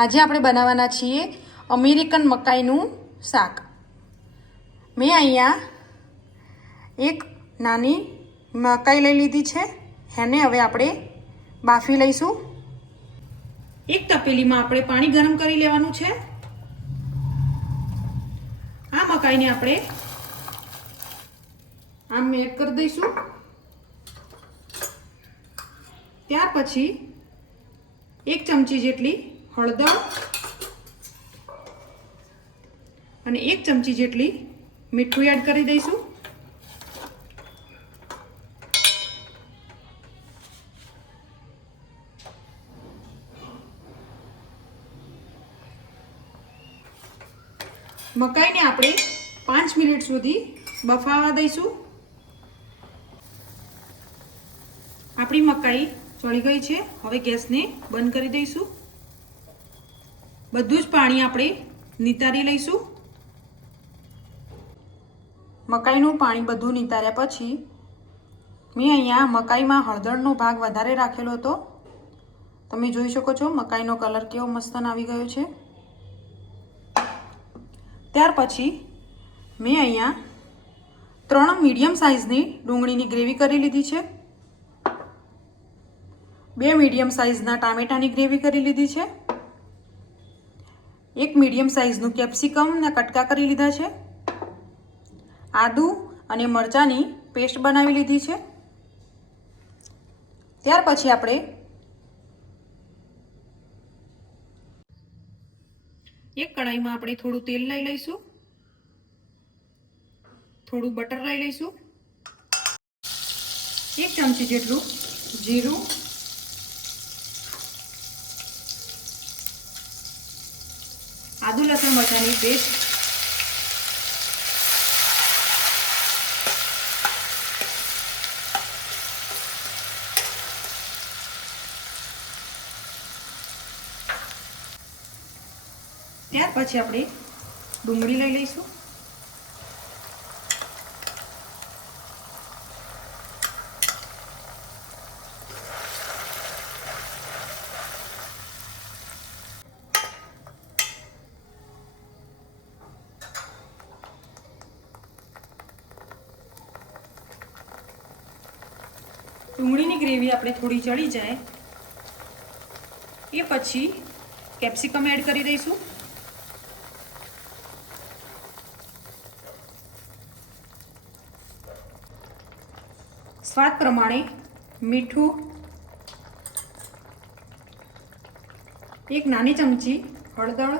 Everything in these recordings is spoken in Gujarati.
આજે આપણે બનાવવાના છીએ અમેરિકન મકાઈનું શાક। મેં અહીંયા એક નાની મકાઈ લઈ લીધી છે, એને હવે આપણે બાફી લઈશું। એક તપેલીમાં આપણે પાણી ગરમ કરી લેવાનું છે। આ મકાઈને આપણે આમ એડ કરી દઈશું। ત્યાર પછી 1 ચમચી જેટલી હળદર અને 1 ચમચી જેટલી મીઠું એડ કરી દઈશું। મકાઈને આપણે 5 મિનિટ સુધી બફાવા દઈશું। આપણી મકાઈ ચડી ગઈ છે, હવે ગેસને બંધ કરી દઈશું। બધું જ પાણી આપણે નિતારી લઈશું। મકાઈનું પાણી બધું નિતાર્યા પછી મેં અહીંયા મકાઈમાં હળદરનો ભાગ વધારે રાખેલો હતો। તમે જોઈ શકો છો મકાઈનો કલર કેવો મસ્ત આવી ગયો છે। ત્યાર પછી મેં અહીંયા 3 મીડિયમ સાઇઝની ડુંગળીની ગ્રેવી કરી લીધી છે, 2 મીડિયમ સાઇઝના ટામેટાની ગ્રેવી કરી લીધી છે, 1 મીડિયમ સાઇઝનું કેપ્સિકમના કટકા કરી લીધા છે, આદુ અને મરચાંની પેસ્ટ બનાવી લીધી છે। ત્યાર પછી આપણે એક કઢાઈમાં આપણે થોડું તેલ લઈ લઈશું, થોડું બટર લઈ લઈશું, 1 ચમચી જેટલું જીરું, આદુ લસણ મરચાંની પેસ્ટ, ત્યાર પછી આપણે ડુંગળી લઈ લઈશું, ડુંગળીની ગ્રેવી આપણે થોડી ચડી જાય એ પછી કેપ્સિકમ એડ કરી દઈશું। સ્વાદ પ્રમાણે મીઠું, 1 નાની ચમચી હળદર,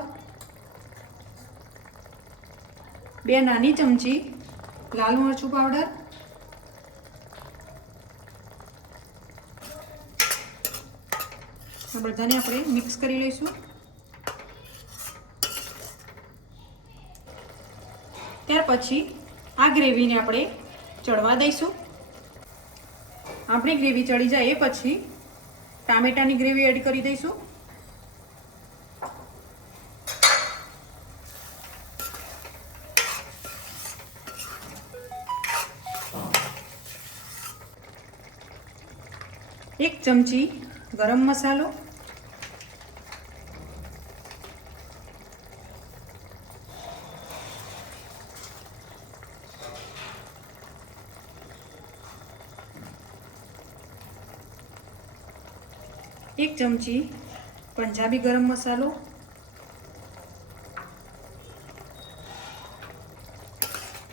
2 નાની ચમચી લાલ મરચું પાવડર, બધાને આપણે મિક્સ કરી લઈશું। ત્યાર પછી આ ગ્રેવીને આપણે ચડવા દઈશું। આપણી ગ્રેવી ચડી જાય એ પછી ટામેટાની ગ્રેવી એડ કરી દઈશું। એક ચમચી ગરમ મસાલો, 1 ચમચી પંજાબી ગરમ મસાલો,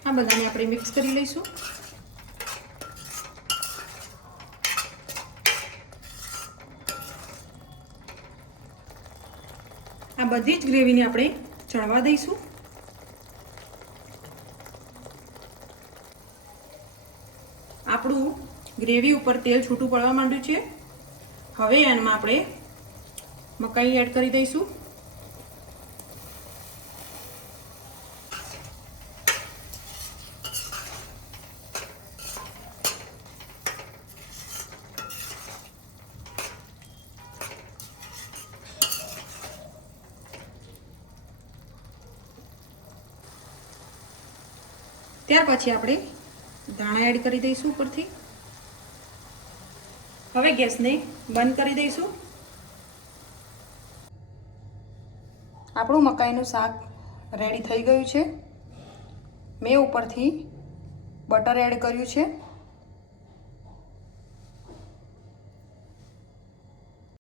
આ બધાને આપણે મિક્સ કરી લઈશું। આ બધી જ ગ્રેવીને આપણે ચડવા દઈશું। આપણું ગ્રેવી ઉપર તેલ છૂટું પડવા માંડ્યું છે, હવે એમાં આપણે મકાઈ એડ કરી દઈશું। ત્યાર પછી આપણે ધાણા એડ કરી દઈશું ઉપરથી। હવે ગેસને બંધ કરી દઈશું। આપણું મકાઈનું શાક રેડી થઈ ગયું છે. મેં ઉપરથી બટર એડ કર્યું છે.